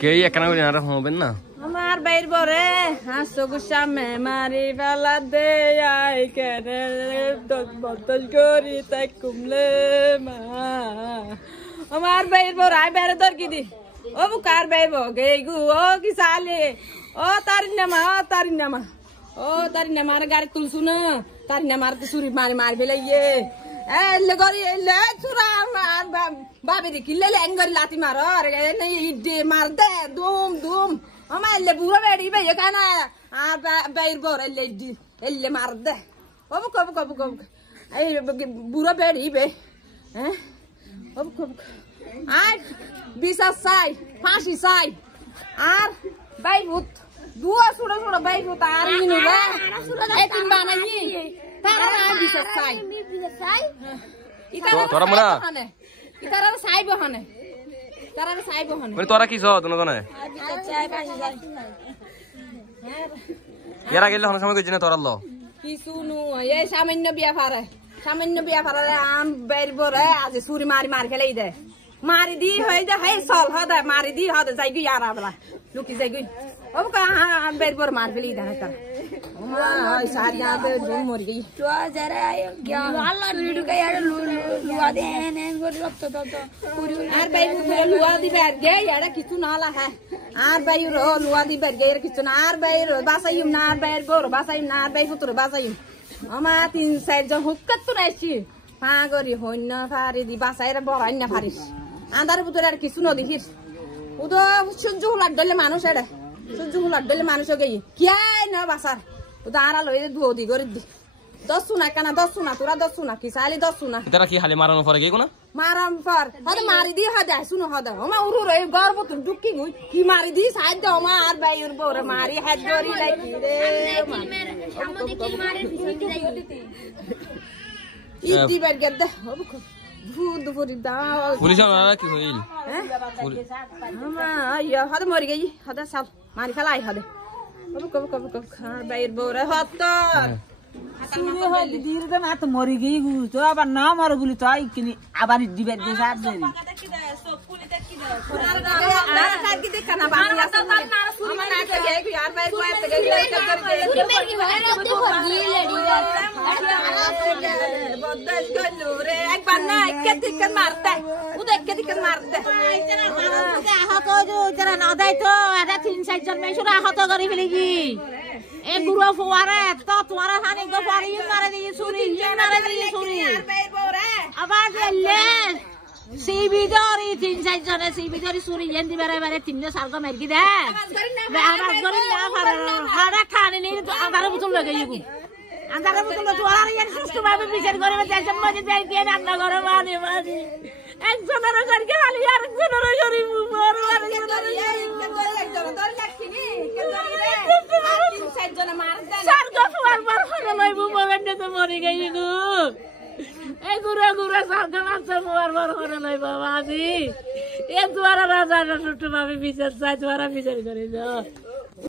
কে একখানা করে আর হবেন না আমার বাইর বরে হাসো গুসামে মারি ফেলা দে আই কেনে বদল করি তাই কুমলে মা আমার বাইর বর আই বেরে দর কি দি ও বুকার বাইব গে গু ও কি সালে ও তারিনামা ও তারিনামা আর গাড়ি তুলছু না তারিনামার তো চুরি মারি মারি ফেলাইয়ে এলে গরি এলে চুরা বাবি রে কিলে লেঙ্গরি লাতি মার আরে নাই ইডে মার দে দুম দুম আমার এলে বুড়ো বেড়ি বে এখানে আর বাইর বর এলে মার দে ওবু কবু কবু কবু এই বুড়ো বেড়ি বে হ্যাঁ ওবু কবু আর বিশা সাই ফাঁসি সাই আর বাই ভূত দুয়া সুড়া সুড়া বাই ভূত আর ইনু রে এই তিন বানাই তারা আর বিশা সাই তোরা মরা ইতারা সাইব হনে তারা সাইব হনে মানে তোরা কি ছ দুনো দনে এরা গেলে হন সময় কইছিনা তোরা ল কিছু নু এই সামান্য বিয়া ফারে আম বের বরে আজ সুরি মারি মারি খেলাই দে মারি দি হই দে হে সল হদা মারি দি হদা যাই গই আর abla লুকি যাই গই ও কা বের বর মার ফেলি দে তা ওমা ওই সাজা দে মরি গই তো যারা গয়া আল্লাহ লুডুকা আর লুয়া দে নেন গরি রক্ত তো আর বাই পুরো লুয়া দি বের গে এড়া কিছু না লা হ্যাঁ আর বাই রো লুয়া দি বের গে এর কিছু না আর বাই রো বাসাইম না আর বাই বর বাসাইম না আর বাই পুত্র বাসাইম আমা তিন চার জন হুক্কাত তো নাইছি পাগরি হইন ফারি দি বাসাইরে বড়াই না ফারিস আন্দার পুত্র আর কিছু ন দেখিস উদো সূর্য হুলাট দলে মানুষ এড়ে সূর্য হুলাট দলে মানুষ গই কিয়াই না বাসার উদো আরা লই দুও দি গরি দি 10 সুনা কানা 10 সুনা তোরা 10 সুনা কি সালি 10 সুনা তোরা কি হালে মারানো পরে গে কোনা মারাম পর হদ মারি দি হদা শুনো হদা ওমা উরু রে গর্ব তো ডুকি গই কি মারি দি সাইদ ওমা আর বাইর বরে মারি হাত ধরি লাইকি রে সামনে কি মারে পিছনে যাই ইদি বের গেদ হব ভূত ভরি দাও পুলিশ না কি হইল আমা আয়া হদ মরি গই হদা সাল মারি ফেলাই হদে কব কব কব খার বাইর বরে হত শুরু হয় দিদির তো না তো মরি গই গু তো আবার না মার গুলি তো আই কিনি আবার দিবের দে সাথ দেরি তিন-চার জন মেয়েরা আহত করে ফেলি কি এ বুড়ো ফুয়ারে তো তোমার হানি গো পারি মারে দিয়ে ছুরি আবার গেলে সিবিদরি 3-4 জনে সিবিদরি ছুরি এন্দি বেরে বেরে তিননে সারগো মেরকি দে আবার গরি না পারে হাড়া খানি নি আন্ধারে বুতুল লাগে ইগু আন্ধারে বুতুল তো আর ইয়ার সুস্থ ভাবে বিচার করে যাইছেন মজে যাই দিয়ে রান্না করে মানি একজনের ঘরকে খালি আর একজনের শরীর বড় আর মরি গেই গু এই গুড়া গুড়া সারগা মাছ মোয়ার বার করে লই বাবা আজি এ দুয়ারা রাজা টুটু ভাবে বিচার চাই দুয়ারা বিচার করে যাও